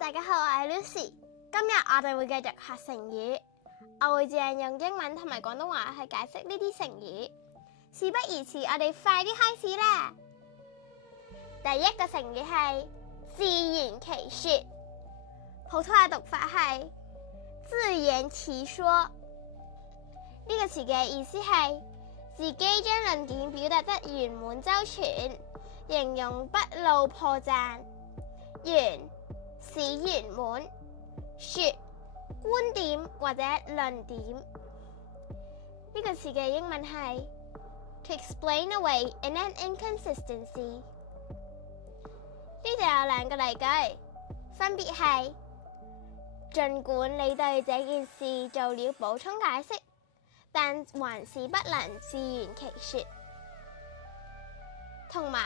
大家好，我係 Lucy。今日我哋會繼續學成語，我會盡用英文同埋廣東話去解釋呢啲成語。事不宜遲，我哋快啲開始啦！第一個成語係自圓其說，普通話讀法係自圓其說。呢個詞嘅意思係自己將論點表達得圓滿周全，形容不露破綻。圓使圓滿，說觀點或者論點。呢個詞嘅英文係 to explain away in an inconsistency。呢度有兩個例句，分別係儘管你對這件事做了補充解釋，但還是不能自圓其說。同埋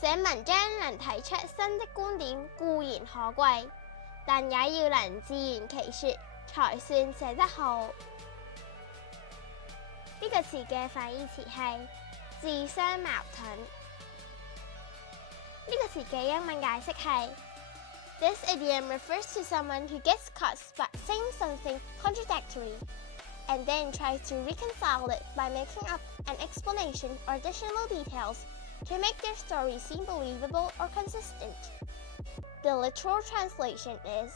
寫文章能提出新的觀點固然可貴，但也要能自圓其說才算寫得好。呢個詞嘅反義詞係自相矛盾。呢個詞嘅英文解釋係 This idiom refers to someone who gets caught saying something contradictory and then tries to reconcile it by making up an explanation or additional details to make their story seem believable or consistent. The literal translation is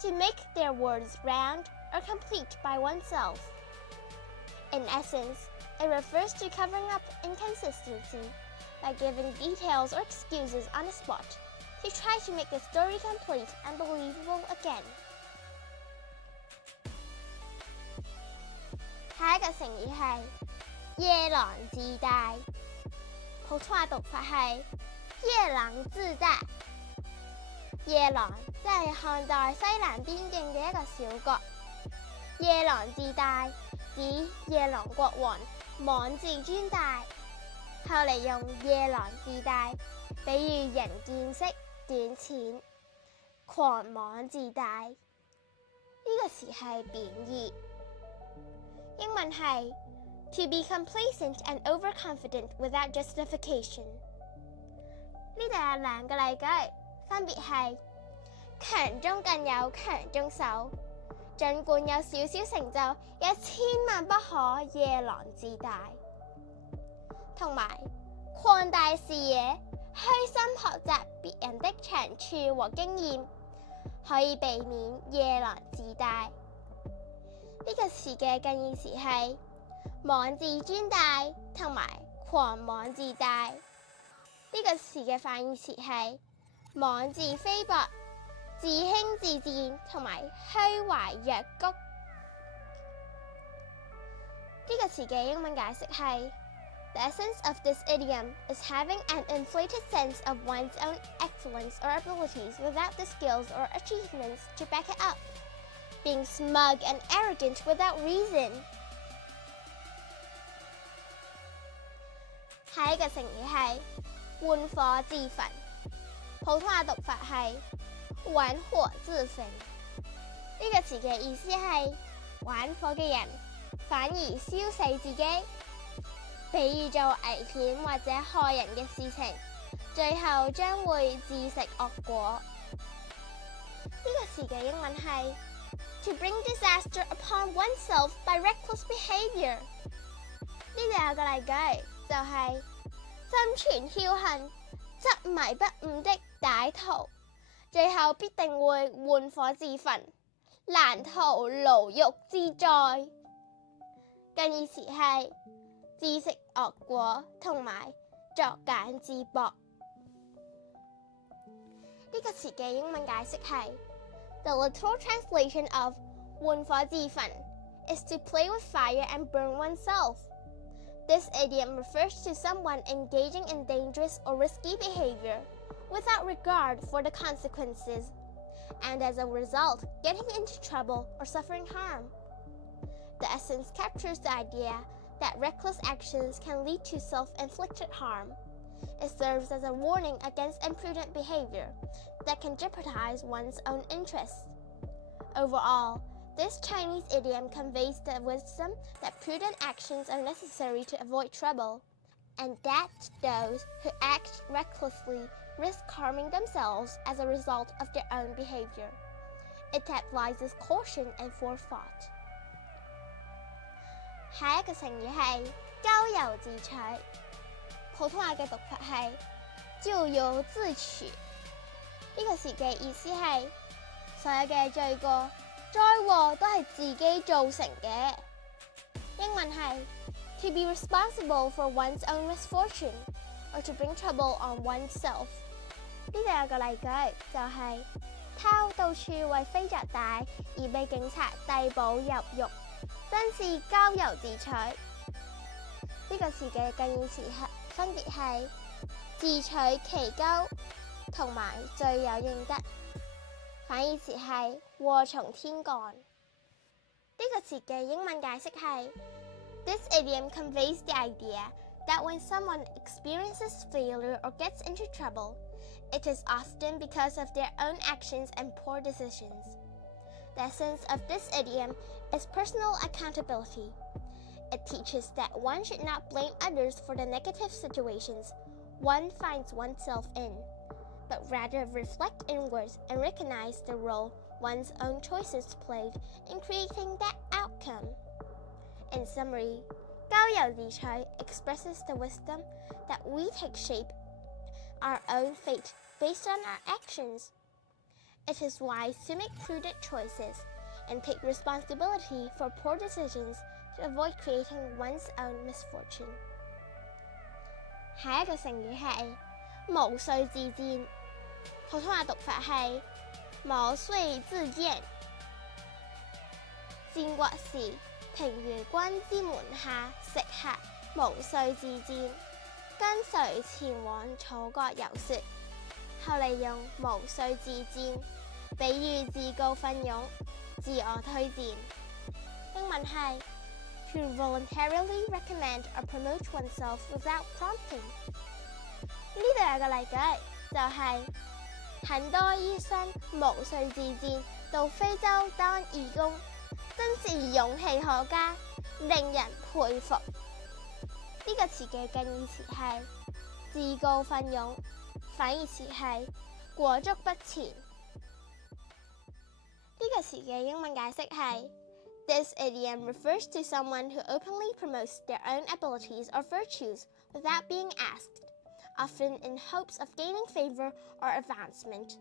to make their words round or complete by oneself. In essence, it refers to covering up inconsistency by giving details or excuses on the spot to try to make the story complete and believable again. 下一個成語係夜郎自大，普通話讀法係夜郎自大。夜郎即係漢代西南邊境嘅一個小國。夜郎自大指夜郎國王妄自尊大，後嚟用夜郎自大比喻人見識短淺，狂妄自大。呢個詞係貶義，英文係 to be complacent and overconfident without justification。呢度有兩個例句，分別係強中更有強中手，儘管有少少成就，也千萬不可夜郎自大。同埋擴大視野，虛心學習別人的長處和經驗，可以避免夜郎自大。呢個詞嘅近義詞係妄自尊大同埋狂妄自大。呢個詞嘅反義詞係妄自菲薄、自輕自賤同埋虛懷若谷。呢個詞嘅英文解釋係 The essence of this idiom is having an inflated sense of one's own excellence or abilities without the skills or achievements to back it up, being smug and arrogant without reason。下一個成語係玩火自焚，普通話讀法係玩火自焚。呢個詞嘅意思係玩火嘅人反而燒死自己，比喻做危險或者害人嘅事情，最後將會自食惡果。呢個詞嘅英文係 to bring disaster upon oneself by reckless behavior。呢度有個例句，就係心存僥倖、執迷不悟的歹徒，最後必定會玩火自焚，難逃牢獄之災。近義詞係自食惡果同埋作繭自縛。呢個詞嘅英文解釋係 The literal translation of 玩火自焚 is to play with fire and burn oneself. This idiom refers to someone engaging in dangerous or risky behavior without regard for the consequences, and as a result, getting into trouble or suffering harm. The essence captures the idea that reckless actions can lead to self-inflicted harm. It serves as a warning against imprudent behavior that can jeopardize one's own interests. Overall, this Chinese idiom conveys the wisdom that prudent actions are necessary to avoid trouble, and that those who act recklessly risk harming themselves as a result of their own behavior. It advises caution and forethought. 下一個成語係咎由自取，普通話嘅讀法係咎由自取。呢個詞嘅意思係所有嘅罪過、災禍都係自己造成嘅。英文係 to be responsible for one's own misfortune or to bring trouble on oneself。呢度有個例句，就係他到處為非作歹而被警察逮捕入獄，真是咎由自取。呢個詞嘅近義詞分別係自取其咎同埋罪有應得，反義詞係禍從天降。呢個詞嘅英文解釋係 This idiom conveys the idea that when someone experiences failure or gets into trouble, it is often because of their own actions and poor decisions. The essence of this idiom is personal accountability. It teaches that one should not blame others for the negative situations one finds oneself in, but rather reflect inwards and recognize the role one's own choices played in creating that outcome. In summary, 咎由自取 expresses the wisdom that we take shape our own fate based on our actions. It is wise to make prudent choices and take responsibility for poor decisions to avoid creating one's own misfortune. 下一個成語係毛遂自薦，普通話讀法係毛遂自薦。戰國時，平原君之門下食客毛遂自薦，跟隨前往楚國遊說，後嚟用毛遂自薦比喻自告奮勇、自我推薦。英文係 to voluntarily recommend or promote oneself without prompting。呢度有個例句，就係很多醫生毛遂自薦到非洲當義工，真是勇氣可嘉，令人佩服。呢個詞嘅近義詞係自告奮勇，反義詞係裹足不前。呢個詞嘅英文解釋係 This idiom refers to someone who openly promotes their own abilities or virtues without being asked, often in hopes of gaining favor or advancement.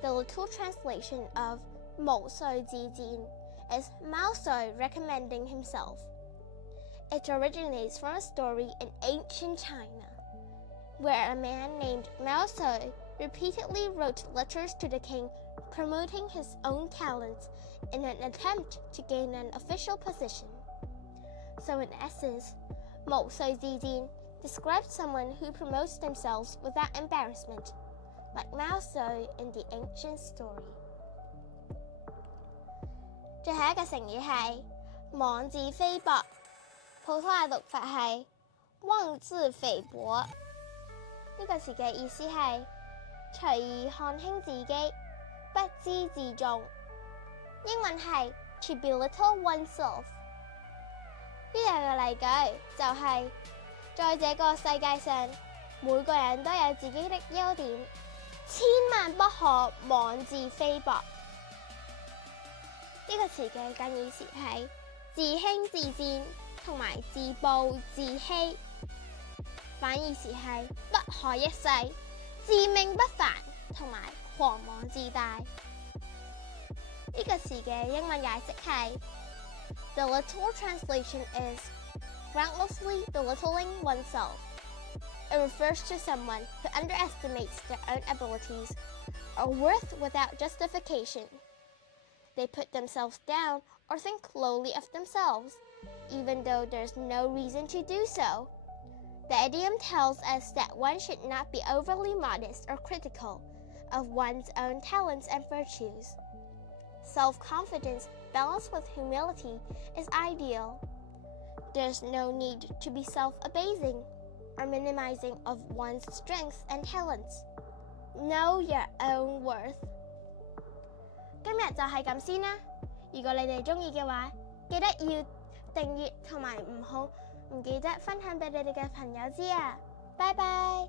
The literal translation of 毛遂自薦 is Mao Sui recommending himself. It originates from a story in ancient China, where a man named Mao Sui repeatedly wrote letters to the king promoting his own talents in an attempt to gain an official position. So in essence, 毛遂自薦 describes someone who promotes themselves without embarrassment, like Mao Sui in the ancient story. 最後一個成語係妄自菲薄，普通話讀法係妄自菲薄。呢個詞嘅意思係隨意看輕自己，不知自重。英文係 to belittle oneself。呢度有個例句，就係在這個世界上，每個人都有自己的優點，千萬不可妄自菲薄。呢個詞嘅近義詞係自輕自賤同埋自暴自欺，反義詞係不可一世、自命不凡同埋狂妄自大。呢個詞嘅英文解釋係 The literal translation is groundlessly belittling oneself. It refers to someone who underestimates their own abilities or worth without justification. They put themselves down or think lowly of themselves, even though there's no reason to do so. The idiom tells us that one should not be overly modest or critical of one's own talents and virtues. Self-confidence balanced with humility is ideal. There's no need to be self-abasing or minimizing of one's strengths and talents. Know your own worth. 今日就係咁先啦。如果你哋鍾意嘅話，記得要訂閱同埋唔記得分享俾你哋嘅朋友知啊。拜拜。